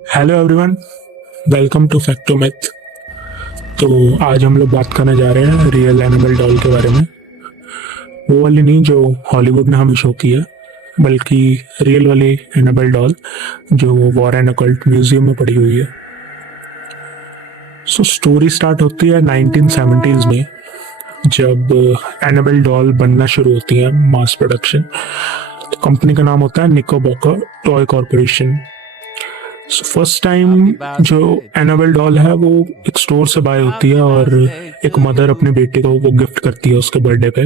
Hello everyone, welcome to Factomath. तो आज हम लोग बात करने जा रहे हैं रियल एनिमल डॉल के बारे में। वो वाली नहीं जो हॉलीवुड ने हमें शो की है, बल्कि रियल वाली एनिमल डॉल जो वॉरेन अकल्ट म्यूजियम में पड़ी हुई है। स्टोरी स्टार्ट होती है 1970s में, जब एनिमल डॉल बनना शुरू होती है मास प्रोडक्शन। तो कंपनी का नाम होता है निकोबॉकर टॉय कॉरपोरेशन। फर्स्ट टाइम जो एनाबेल डॉल है वो एक स्टोर से बाय होती है और एक मदर अपने बेटे को वो गिफ्ट करती है उसके बर्थडे पे।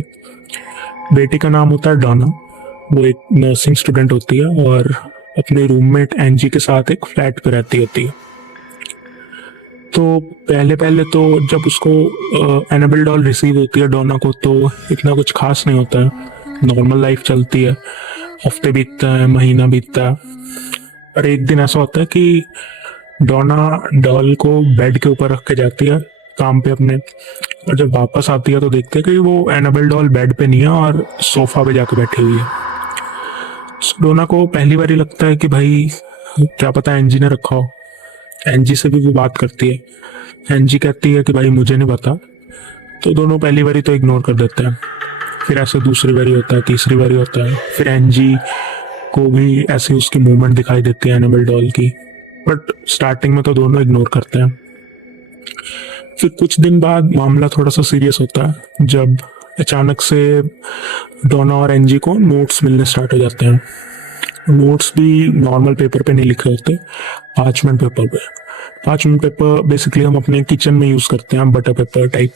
बेटी का नाम होता है डॉना। वो एक नर्सिंग स्टूडेंट होती है और अपने रूममेट एंजी के साथ एक फ्लैट पे रहती होती है। तो पहले पहले तो जब उसको एनाबेल डॉल रिसीव होती है डोना को, तो इतना कुछ खास नहीं होता है। नॉर्मल लाइफ चलती है, हफ्ते बीतता है, महीना बीतता है। और एक दिन ऐसा होता है कि डोना डॉल को बेड के ऊपर रख के जाती है काम पे अपने, और जब वापस आती है तो देखते हैं कि वो एनाबेल डॉल बेड पे नहीं है और सोफा पे जाके बैठी हुई है। डोना को पहली बार ही लगता है कि भाई क्या पता एनजी ने रखा हो। एनजी से भी वो बात करती है। एनजी कहती है कि भाई मुझे नहीं पता। तो दोनों पहली बारी तो इग्नोर कर देते हैं। फिर ऐसे दूसरी बारी होता है, तीसरी बारी होता है, फिर एनजी को भी ऐसी उसकी मूवमेंट दिखाई देती है एनाबेल डॉल की। बट स्टार्टिंग में तो दोनों इग्नोर करते हैं। फिर कुछ दिन बाद मामला थोड़ा सा सीरियस होता है, जब अचानक से डोना और एनजी को नोट्स मिलने स्टार्ट हो जाते हैं। नोट्स भी नॉर्मल पेपर पे नहीं लिखे होते, पार्चमेंट पेपर पे। पार्चमेंट पेपर बेसिकली हम अपने किचन में यूज करते हैं, बटर पेपर टाइप।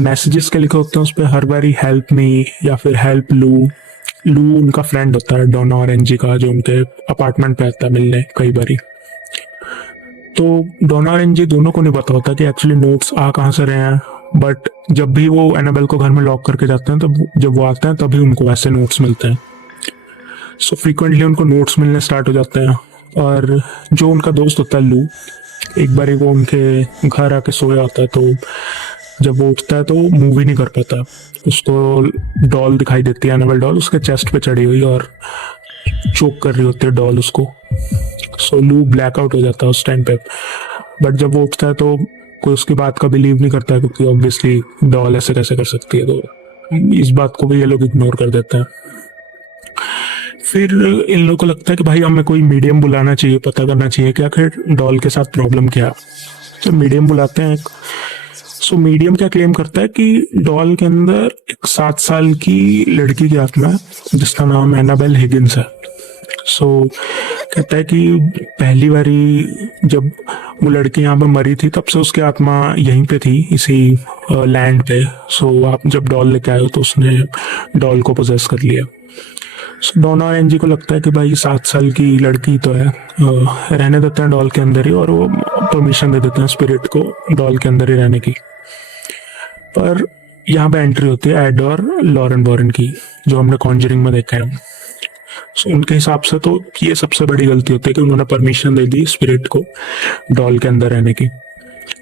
मैसेजेस के लिखे होते हैं उस पर हर बारी हेल्प मी या फिर हेल्प लू। लू उनका फ्रेंड होता है डोना और एनजी का, जो उनके अपार्टमेंट पे आता है मिलने कई बारी। तो डोना और एनजी दोनों को नहीं पता होता कि एक्चुअली नोट्स आ कहाँ से रहे हैं। बट जब भी वो एनाबेल को घर में लॉक करके जाते हैं, तब जब वो आते हैं तभी उनको ऐसे नोट्स मिलते हैं। फ्रिक्वेंटली उनको नोट्स मिलने स्टार्ट हो जाते हैं। और जो उनका दोस्त होता है लू, एक बार वो उनके घर आके सोया होता है, तो जब वो उठता है तो मूव ही नहीं कर पाता। उसको डॉल दिखाई देती है, एनाबेल डॉल उसके चेस्ट पे चढ़ी हुई और चोक कर रही होती है डॉल उसको। लू ब्लैकआउट हो जाता है उस टाइम पे। बट जब वो उठता है तो कोई उसकी बात का बिलीव नहीं करता है, क्योंकि ऑब्वियसली डॉल ऐसे कैसे कर सकती है। तो इस बात को भी ये लोग इग्नोर कर देते हैं। फिर इन लोगों को लगता है कि भाई हमें कोई मीडियम बुलाना चाहिए, पता करना चाहिए कि आखिर डॉल के साथ प्रॉब्लम क्या है। तो मीडियम बुलाते हैं। मीडियम क्या क्लेम करता है कि डॉल के अंदर एक 7 साल की लड़की की आत्मा है, जिसका नाम एनाबेल हिगिंस है। कहता है कि पहली बारी जब वो लड़की यहाँ पे मरी थी, तब से उसकी आत्मा यहीं पे थी, इसी लैंड पे। आप जब डॉल लेके आए हो तो उसने डॉल को पोजेस कर लिया। डोना और एनजी को लगता है कि भाई 7 साल की लड़की तो है, रहने देते हैं डॉल के अंदर ही, और वो परमिशन दे देते हैं स्पिरिट को डॉल के अंदर ही रहने की। पर यहाँ पे एंट्री होती है एड और लॉरेन वॉरेन की, जो हमने कॉन्जरिंग में देखा है। उनके हिसाब से तो ये सबसे बड़ी गलती होती है कि उन्होंने परमिशन दे दी स्पिरिट को डॉल के अंदर रहने की।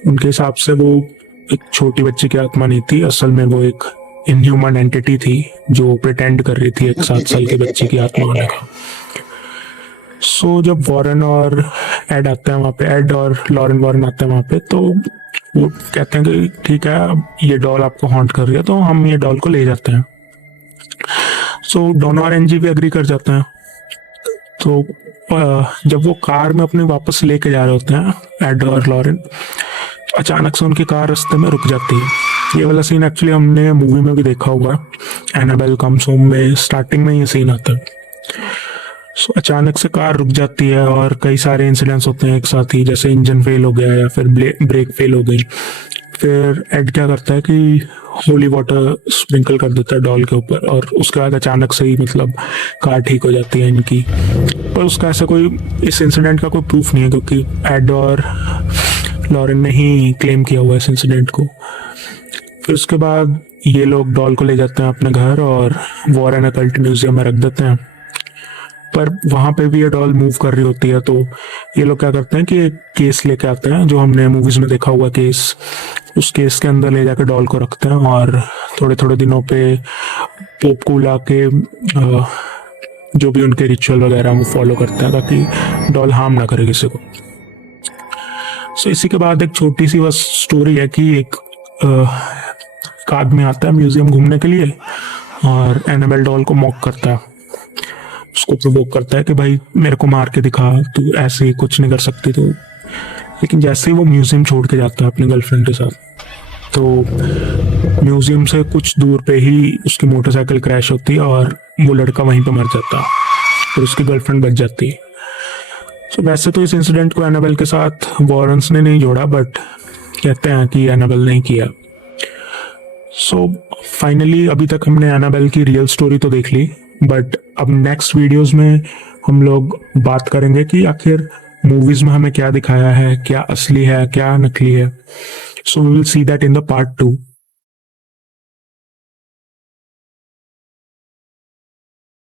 उनके हिसाब से वो एक छोटी बच्ची की आत्मा नहीं थी, असल में वो एक इनह्यूमन एंटिटी थी जो प्रिटेंड कर रही थी एक 7 साल की बच्ची की आत्मा होने का। जब वॉरेन और एड आते हैं वहाँ पे, एड और लॉरेन वॉरेन आते हैं वहाँ पे, तो वो कहते हैं कि ठीक है, ये डॉल आपको हॉन्ट कर रही है, तो हम ये डॉल को ले जाते हैं। डोना और एनजी भी एग्री कर जाते हैं। तो जब वो कार में अपने वापस लेके जा रहे होते हैं एड और लॉरेन, अचानक से उनकी कार रास्ते में रुक जाती है। ये वाला सीन एक्चुअली हमने मूवी में भी देखा होगा, एनाबेल कम्स होम में स्टार्टिंग में ये सीन आता है। अचानक से कार रुक जाती है और कई सारे इंसिडेंट्स होते हैं एक साथ ही, जैसे इंजन फेल हो गया या फिर ब्रेक फेल हो गई। फिर एड क्या करता है कि होली वाटर स्प्रिंकल कर देता है डॉल के ऊपर, और उसके बाद अचानक से ही मतलब कार ठीक हो जाती है इनकी। पर उसका ऐसा कोई इस इंसिडेंट का कोई प्रूफ नहीं है, क्योंकि एड और लॉरेन ने ही क्लेम किया हुआ इस इंसिडेंट को। फिर उसके बाद ये लोग डॉल को ले जाते हैं अपने घर और वॉरेन अकल्ट म्यूजियम में रख देते हैं। पर वहां पे भी ये डॉल मूव कर रही होती है, तो ये लोग क्या करते हैं कि एक केस लेके आते हैं, जो हमने मूवीज में देखा हुआ केस। उस केस के अंदर ले जाकर डॉल को रखते हैं और थोड़े थोड़े दिनों पे पोप को ला के जो भी उनके रिचुअल वगैरह वो फॉलो करते हैं ताकि डॉल हार्म ना करे किसी को। सो इसी के बाद एक छोटी सी बस स्टोरी है कि एक आदमी आता है म्यूजियम घूमने के लिए और एनाबेल डॉल को मॉक करता है, उसको प्रोवोक करता है कि भाई मेरे को मार के दिखा, तू ऐसे कुछ नहीं कर सकती तो। लेकिन जैसे ही वो म्यूजियम छोड़ के जाता है अपनी गर्लफ्रेंड के साथ, तो म्यूजियम से कुछ दूर पे ही उसकी मोटरसाइकिल क्रैश होती है और वो लड़का वहीं पे मर जाता है, फिर उसकी गर्लफ्रेंड बच जाती है। तो वैसे तो इस इंसिडेंट को एनाबेल के साथ वॉरेंस ने नहीं जोड़ा, बट कहते हैं कि एनाबेल ने किया। सो फाइनली अभी तक हमने एनाबेल की रियल स्टोरी तो देख ली, बट अब नेक्स्ट वीडियोस में हम लोग बात करेंगे कि आखिर मूवीज में हमें क्या दिखाया है, क्या असली है क्या नकली है। So we will see that in the part 2।